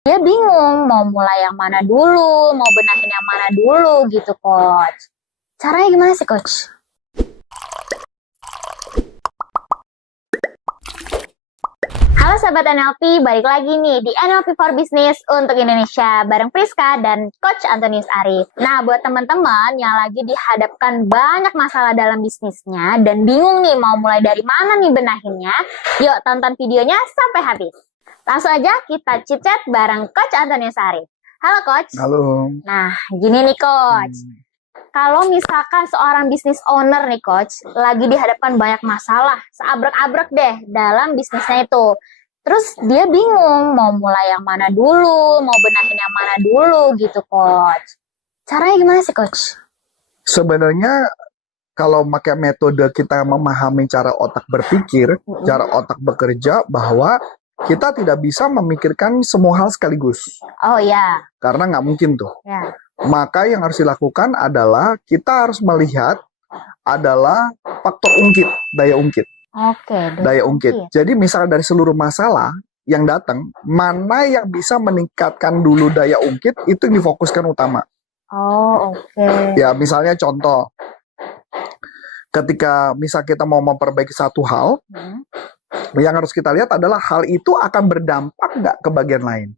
Dia bingung mau mulai yang mana dulu, mau benahin yang mana dulu gitu, Coach. Caranya gimana sih, Coach? Halo Sobat NLP, balik lagi nih di NLP for Business untuk Indonesia bareng Priska dan Coach Antonius Arif. Nah, buat teman-teman yang lagi dihadapkan banyak masalah dalam bisnisnya dan bingung nih mau mulai dari mana nih benahinnya, yuk tonton videonya sampai habis. Langsung aja kita chit-chat bareng Coach Antonius Arif. Halo Coach. Halo. Nah, gini nih Coach. Kalau misalkan seorang business owner nih Coach, lagi dihadapkan banyak masalah, seabrek-abrek deh dalam bisnisnya itu. Terus dia bingung mau mulai yang mana dulu, mau benahin yang mana dulu gitu Coach. Caranya gimana sih Coach? Sebenarnya kalau pakai metode kita memahami cara otak berpikir, cara otak bekerja, bahwa kita tidak bisa memikirkan semua hal sekaligus. Oh ya. Karena nggak mungkin tuh. Ya. Maka yang harus dilakukan adalah kita harus melihat adalah faktor ungkit, daya ungkit. Oke. Daya ungkit. Jadi misalnya dari seluruh masalah yang datang, mana yang bisa meningkatkan dulu daya ungkit, itu yang difokuskan utama. Oh, oke. Ya, misalnya contoh, ketika misal kita mau memperbaiki satu hal, yang harus kita lihat adalah hal itu akan berdampak nggak ke bagian lain.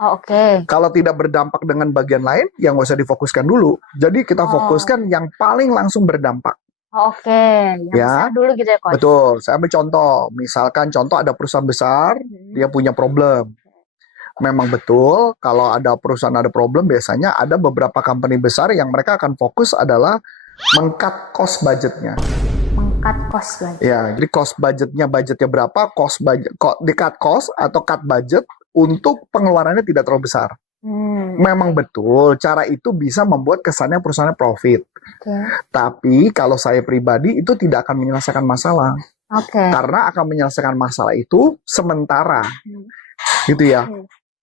Oh, oke. Kalau tidak berdampak dengan bagian lain, yang nggak usah difokuskan dulu. Jadi kita fokuskan yang paling langsung berdampak. Oke, yang besar dulu gitu ya Coach? Betul, saya ambil contoh. Misalkan contoh ada perusahaan besar, dia punya problem. Memang betul, kalau ada perusahaan ada problem, biasanya ada beberapa company besar yang mereka akan fokus adalah meng-cut cost budgetnya. Meng-cut cost budget. Ya, jadi cost budgetnya berapa, di-cut cost atau cut budget untuk pengeluarannya tidak terlalu besar. Memang betul, cara itu bisa membuat kesannya perusahaannya profit. Tapi kalau saya pribadi itu tidak akan menyelesaikan masalah. Karena akan menyelesaikan masalah itu sementara. Gitu ya.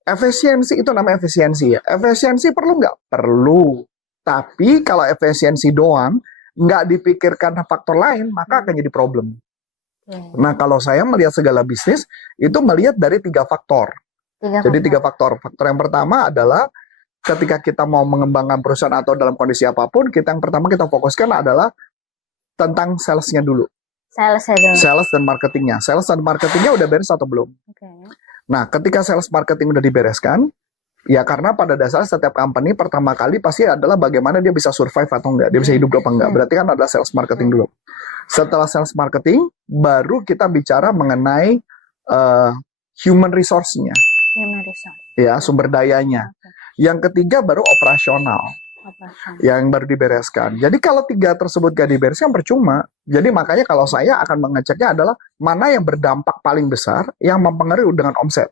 Efisiensi itu namanya efisiensi ya. Efisiensi perlu nggak? Perlu. Tapi kalau efisiensi doang, nggak dipikirkan faktor lain, maka akan jadi problem. Nah, kalau saya melihat segala bisnis, itu melihat dari 3 faktor. Jadi 3 faktor. Faktor yang pertama adalah ketika kita mau mengembangkan perusahaan atau dalam kondisi apapun, yang pertama kita fokuskan adalah tentang salesnya dulu. Sales dan marketingnya. Sales dan marketingnya udah beres atau belum? Nah, ketika sales marketing udah dibereskan, ya karena pada dasarnya setiap company pertama kali pasti adalah bagaimana dia bisa survive atau enggak, dia bisa hidup apa enggak. Berarti kan adalah sales marketing dulu. Setelah sales marketing, baru kita bicara mengenai human resource-nya. Ya, sumber dayanya. Yang ketiga baru operasional. Yang baru dibereskan. Jadi kalau 3 tersebut gak dibereskan percuma. Jadi makanya kalau saya akan mengeceknya adalah mana yang berdampak paling besar yang mempengaruhi dengan omset.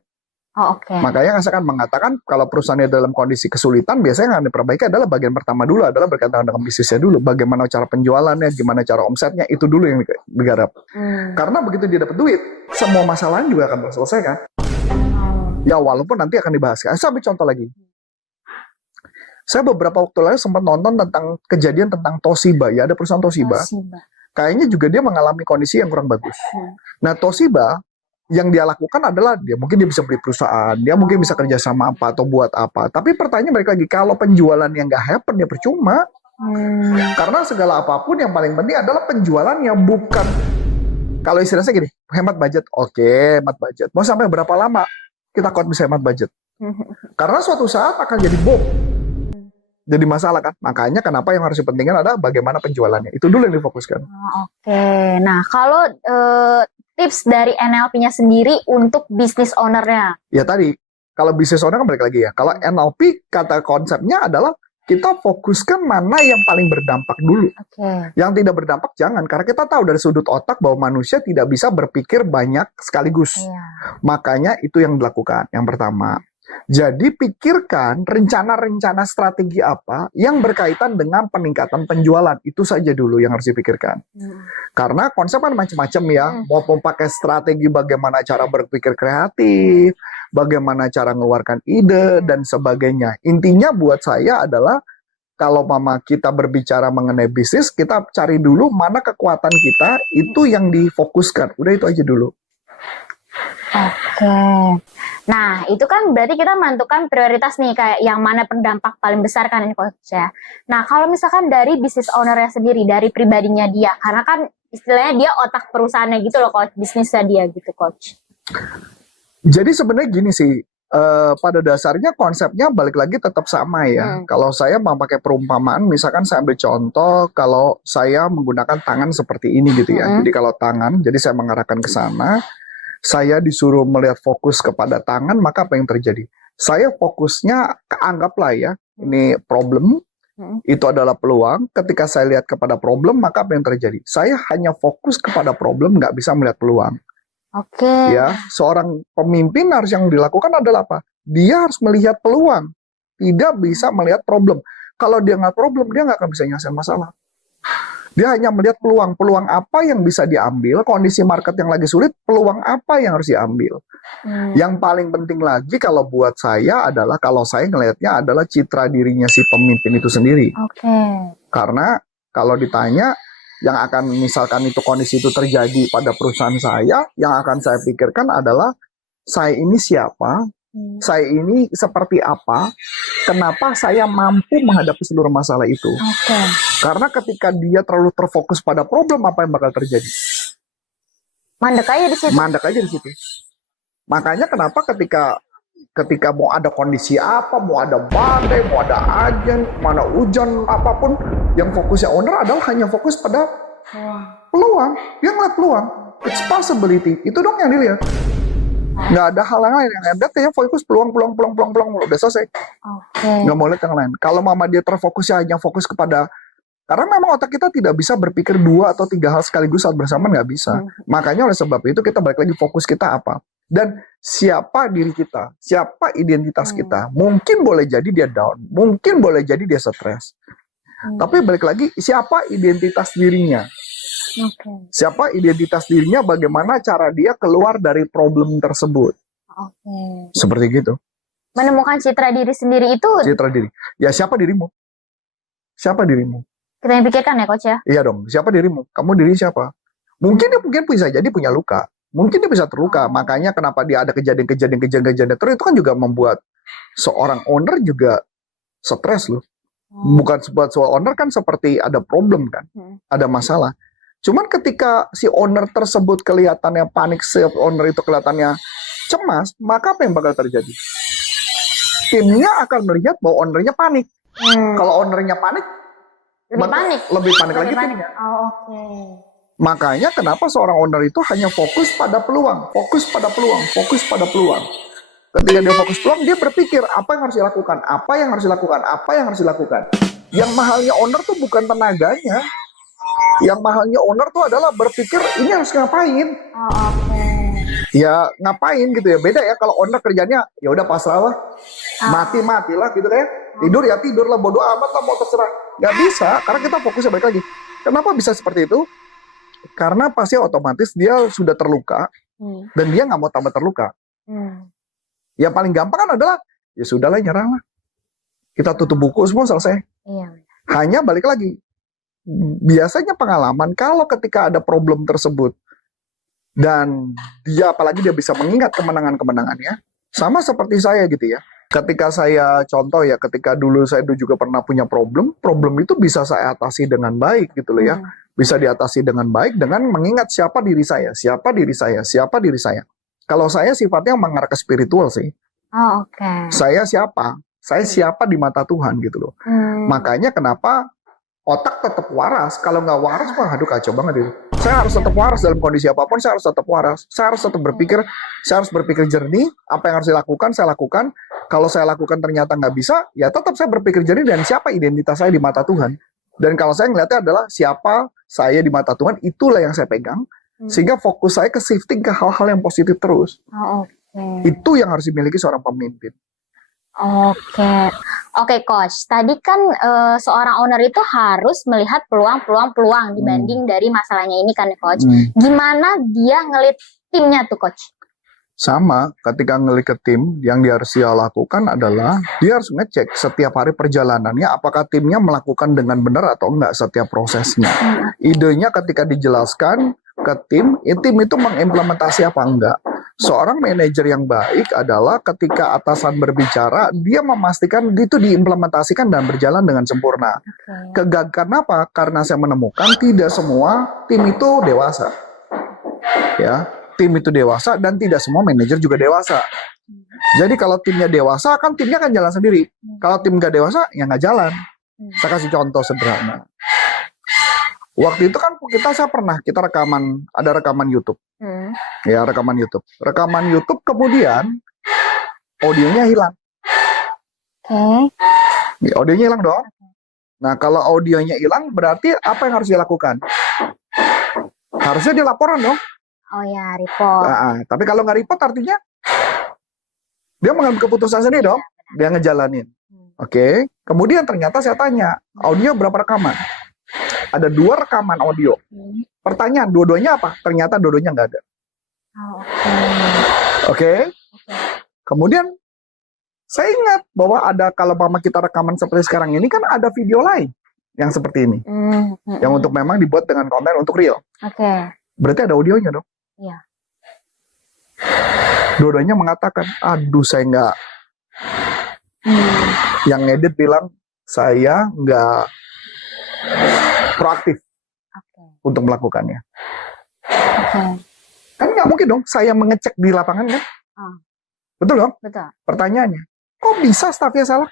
Makanya saya akan mengatakan kalau perusahaannya dalam kondisi kesulitan, biasanya yang diperbaiki adalah bagian pertama dulu adalah berkaitan dengan bisnisnya dulu. Bagaimana cara penjualannya, gimana cara omsetnya, itu dulu yang digarap. Karena begitu dia dapat duit, semua masalahnya juga akan terselesaikan. Ya walaupun nanti akan dibahas. Saya ambil contoh lagi. Saya beberapa waktu lalu sempat nonton tentang kejadian tentang Toshiba. Ya ada perusahaan Toshiba. Kayaknya juga dia mengalami kondisi yang kurang bagus. Nah Toshiba yang dia lakukan adalah dia bisa beli perusahaan, dia mungkin bisa kerja sama apa atau buat apa. Tapi pertanyaan balik lagi, kalau penjualan yang nggak happen ya percuma. Karena segala apapun yang paling penting adalah penjualan yang bukan. Kalau istilahnya gini, hemat budget. Oke, hemat budget. Mau sampai berapa lama kita bisa hemat budget? Karena suatu saat akan jadi bom. Jadi masalah kan. Makanya kenapa yang harus dipentingkan adalah bagaimana penjualannya. Itu dulu yang difokuskan. Nah, kalau tips dari NLP-nya sendiri untuk business owner-nya? Ya tadi, kalau business owner kan balik lagi ya. Kalau NLP, kata konsepnya adalah kita fokuskan mana yang paling berdampak dulu. Yang tidak berdampak jangan. Karena kita tahu dari sudut otak bahwa manusia tidak bisa berpikir banyak sekaligus. Makanya itu yang dilakukan. Yang pertama. Jadi pikirkan rencana-rencana strategi apa yang berkaitan dengan peningkatan penjualan. Itu saja dulu yang harus dipikirkan. Karena konsep kan macam-macam ya. Mau pakai strategi bagaimana cara berpikir kreatif, bagaimana cara mengeluarkan ide, dan sebagainya. Intinya buat saya adalah kalau mama kita berbicara mengenai bisnis, kita cari dulu mana kekuatan kita, itu yang difokuskan. Udah itu aja dulu. Oke. Nah, itu kan berarti kita menentukan prioritas nih, kayak yang mana berdampak paling besar kan ini coach ya. Nah, kalau misalkan dari business owner-nya sendiri, dari pribadinya dia, karena kan istilahnya dia otak perusahaannya gitu loh coach, bisnisnya dia gitu coach. Jadi sebenarnya gini sih, pada dasarnya konsepnya balik lagi tetap sama ya. Kalau saya mau pakai perumpamaan, misalkan saya ambil contoh, kalau saya menggunakan tangan seperti ini gitu ya. Jadi kalau tangan, jadi saya mengarahkan ke sana, saya disuruh melihat fokus kepada tangan, maka apa yang terjadi? Saya fokusnya, anggaplah ya, ini problem, itu adalah peluang. Ketika saya lihat kepada problem, maka apa yang terjadi? Saya hanya fokus kepada problem, nggak bisa melihat peluang. Oke. Ya, seorang pemimpin harus yang dilakukan adalah apa? Dia harus melihat peluang, tidak bisa melihat problem. Kalau dia nggak problem, dia nggak akan bisa nyelesain masalah. Dia hanya melihat peluang apa yang bisa diambil, kondisi market yang lagi sulit, peluang apa yang harus diambil. Yang paling penting lagi kalau buat saya adalah, kalau saya ngelihatnya adalah citra dirinya si pemimpin itu sendiri. Karena kalau ditanya, yang akan misalkan itu kondisi itu terjadi pada perusahaan saya, yang akan saya pikirkan adalah saya ini siapa, saya ini seperti apa, kenapa saya mampu menghadapi seluruh masalah itu. Karena ketika dia terlalu terfokus pada problem, apa yang bakal terjadi? Mandek aja di situ. Mandek aja di situ. Makanya kenapa ketika mau ada kondisi apa, mau ada badai, mau ada ajan, mana hujan, apapun, yang fokusnya owner adalah hanya fokus pada peluang. Dia ngeliat peluang. It's possibility. Itu dong yang dilihat. Nggak ada hal yang lain. Yang ada kayaknya fokus peluang. Udah selesai. Nggak mau lihat yang lain. Kalau mama dia terfokusnya hanya fokus kepada, karena memang otak kita tidak bisa berpikir 2 atau 3 hal sekaligus saat bersamaan, nggak bisa. Makanya oleh sebab itu kita balik lagi fokus kita apa. Dan siapa diri kita, siapa identitas kita. Mungkin boleh jadi dia down, mungkin boleh jadi dia stres. Tapi balik lagi, siapa identitas dirinya. Siapa identitas dirinya, bagaimana cara dia keluar dari problem tersebut. Seperti gitu. Menemukan citra diri sendiri itu. Citra diri. Ya siapa dirimu? Siapa dirimu? Kita yang pikirkan ya coach ya. Iya dong, siapa dirimu? Kamu diri siapa? Mungkin dia bisa jadi punya luka. Mungkin dia bisa terluka. Makanya kenapa dia ada kejadian-kejadian terus, itu kan juga membuat seorang owner juga stres loh. Bukan buat seorang owner kan seperti ada problem kan, ada masalah. Cuman ketika si owner tersebut kelihatannya panik, si owner itu kelihatannya cemas, maka apa yang bakal terjadi? Timnya akan melihat bahwa ownernya panik. Kalau ownernya panik, lebih panik lagi timnya. Makanya kenapa seorang owner itu hanya fokus pada peluang. Ketika dia fokus peluang, dia berpikir apa yang harus dilakukan, Yang mahalnya owner tuh bukan tenaganya. Yang mahalnya owner tuh adalah berpikir ini harus ngapain. Ya ngapain gitu ya. Beda ya kalau owner kerjanya ya udah pasrah lah. Mati-matilah gitu kayak. Tidur lah, bodo amat lah, mau terserah. Gak bisa, karena kita fokusnya balik lagi. Kenapa bisa seperti itu? Karena pasti otomatis dia sudah terluka dan dia nggak mau tambah terluka. Yang paling gampang kan adalah ya sudahlah, nyerah lah. Kita tutup buku semua, selesai. Hanya balik lagi. Biasanya pengalaman kalau ketika ada problem tersebut dan dia apalagi dia bisa mengingat kemenangannya, sama seperti saya gitu ya. Ketika saya contoh ya, ketika dulu saya juga pernah punya problem itu bisa saya atasi dengan baik gitu loh ya. Bisa diatasi dengan baik dengan mengingat siapa diri saya. Kalau saya sifatnya mengarah ke spiritual sih. Saya siapa? Saya siapa di mata Tuhan gitu loh. Makanya kenapa otak tetap waras. Kalau nggak waras, wah aduh kacau banget itu. Saya harus tetap waras dalam kondisi apapun. Saya harus tetap waras. Saya harus tetap berpikir. Saya harus berpikir jernih. Apa yang harus dilakukan, saya lakukan. Kalau saya lakukan ternyata nggak bisa, ya tetap saya berpikir jernih dan siapa identitas saya di mata Tuhan. Dan kalau saya ngeliatnya adalah siapa saya di mata Tuhan, itulah yang saya pegang. Sehingga fokus saya ke shifting ke hal-hal yang positif terus. Itu yang harus dimiliki seorang pemimpin. Oke coach, tadi kan seorang owner itu harus melihat peluang dibanding dari masalahnya ini kan coach. Gimana dia ngelit timnya tuh coach? Sama, ketika ngelit ke tim, yang dia harus lakukan adalah dia harus ngecek setiap hari perjalanannya apakah timnya melakukan dengan benar atau enggak setiap prosesnya. Idenya ketika dijelaskan ke tim itu mengimplementasi apa enggak. Seorang manajer yang baik adalah ketika atasan berbicara, dia memastikan itu diimplementasikan dan berjalan dengan sempurna. Karena apa? Karena saya menemukan tidak semua tim itu dewasa. Ya, tim itu dewasa dan tidak semua manajer juga dewasa. Jadi kalau timnya dewasa, kan timnya akan jalan sendiri. Kalau tim nggak dewasa, ya nggak jalan. Saya kasih contoh sederhana. Waktu itu kan saya pernah ada rekaman YouTube. Ya, rekaman YouTube. Rekaman YouTube kemudian audionya hilang. Ya, audionya hilang dong. Nah, kalau audionya hilang berarti apa yang harus dilakukan? Harusnya dia laporan dong. Oh ya, report. Tapi kalau nggak report artinya dia mengambil keputusan sendiri dong. Dia ngejalanin. Oke. Kemudian ternyata saya tanya, audio berapa rekaman? Ada 2 rekaman audio. Pertanyaan, dua-duanya apa? Ternyata dua-duanya nggak ada. Oke. Kemudian saya ingat bahwa kalau mama kita rekaman seperti sekarang ini kan ada video lain yang seperti ini. Yang untuk memang dibuat dengan konten untuk real. Berarti ada audionya dong. Iya. Dua-duanya mengatakan, aduh saya nggak. Yang ngedit bilang, saya nggak proaktif untuk melakukannya. Kan nggak mungkin dong saya mengecek di lapangan kan? Betul dong? Betul. Pertanyaannya, kok bisa stafnya salah?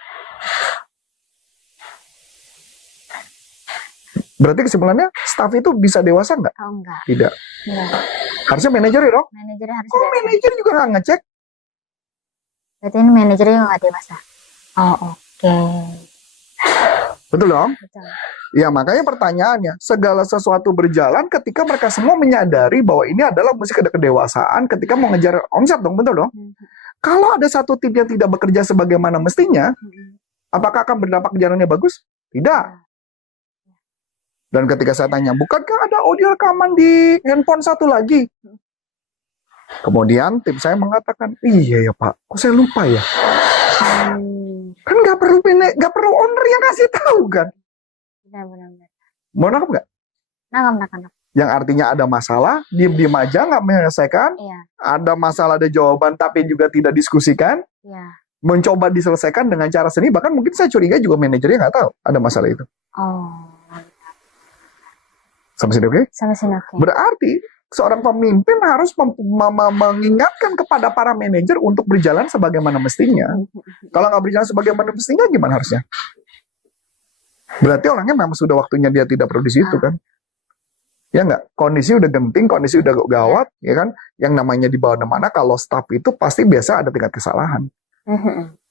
Berarti kesimpulannya staff itu bisa dewasa nggak? Oh, enggak. Tidak. Enggak. Harusnya manajer ya dong? Manajernya harus Kok dewasa. manajer juga nggak ngecek? Berarti ini manajernya nggak dewasa. Oh, oke. Betul dong? Betul. Ya, makanya pertanyaannya, segala sesuatu berjalan ketika mereka semua menyadari bahwa ini adalah mesti ada kedewasaan ketika mau ngejar omset dong, betul dong? Kalau ada satu tim yang tidak bekerja sebagaimana mestinya, apakah akan berdampak jalannya bagus? Tidak. Dan ketika saya tanya, bukankah ada audio rekaman di handphone satu lagi? Kemudian tim saya mengatakan, iya ya Pak, kok saya lupa ya? Kan nggak perlu owner yang kasih tahu kan? Benar. Mau nangkep nggak? Nangkep. Yang artinya ada masalah, diem-diem aja nggak menyelesaikan. Iya. Ada masalah, ada jawaban, tapi juga tidak diskusikan. Iya. Mencoba diselesaikan dengan cara seni, bahkan mungkin saya curiga juga manajernya nggak tahu ada masalah itu. Oh. Sampai sini oke? Sampai sini oke. Berarti seorang pemimpin harus mengingatkan kepada para manajer untuk berjalan sebagaimana mestinya. Kalau nggak berjalan sebagaimana mestinya, gimana harusnya? Berarti orangnya memang sudah waktunya dia tidak perlu di situ kan? Ya nggak? Kondisi udah genting, kondisi udah gawat, ya kan? Yang namanya di bawah mana kalau staff itu pasti biasa ada tingkat kesalahan.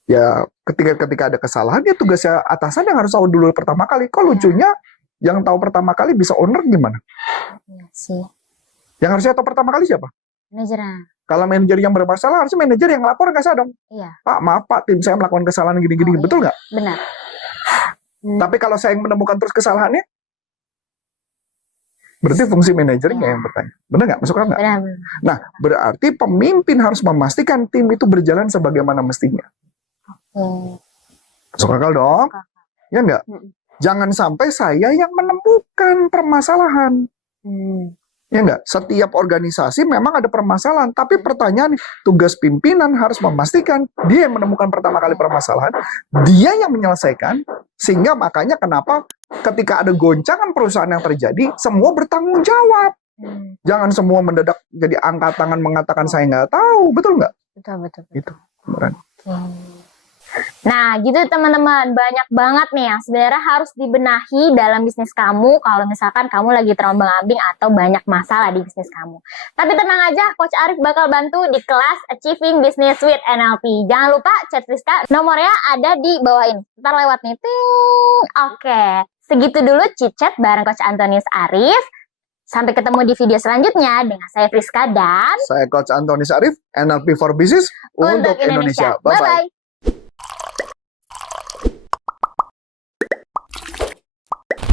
Ya ketika ada kesalahan, ya tugasnya atasan yang harus tahu dulu pertama kali. Kok lucunya yang tahu pertama kali bisa owner gimana? Iya sih. Yang harusnya tahu pertama kali siapa? Manajernya. Kalau manajer yang bermasalah, harusnya manajer yang lapor nggak saya dong. Iya. Pak, maaf Pak, tim saya melakukan kesalahan gini-gini, betul nggak? Benar. Tapi kalau saya yang menemukan terus kesalahannya, berarti fungsi manajernya yang bertanya. Benar nggak? Masuk akal nggak? Benar. Nah, berarti pemimpin harus memastikan tim itu berjalan sebagaimana mestinya. Masuk akal dong? Ya nggak? Jangan sampai saya yang menemukan permasalahan. Ya enggak? Setiap organisasi memang ada permasalahan, tapi pertanyaan tugas pimpinan harus memastikan dia yang menemukan pertama kali permasalahan, dia yang menyelesaikan, sehingga makanya kenapa ketika ada goncangan perusahaan yang terjadi, semua bertanggung jawab. Jangan semua mendadak jadi angkat tangan mengatakan saya nggak tahu, betul nggak? Betul. Itu beneran. Nah, gitu teman-teman. Banyak banget nih yang sebenarnya harus dibenahi dalam bisnis kamu kalau misalkan kamu lagi terombang-ambing atau banyak masalah di bisnis kamu. Tapi tenang aja, Coach Arif bakal bantu di kelas Achieving Business with NLP. Jangan lupa chat Friska, nomornya ada di bawah ini. Ntar lewat nih. Ting. Oke, segitu dulu chit-chat bareng Coach Antonius Arif. Sampai ketemu di video selanjutnya dengan saya Friska dan saya Coach Antonius Arif, NLP for Business untuk Indonesia. Bye-bye.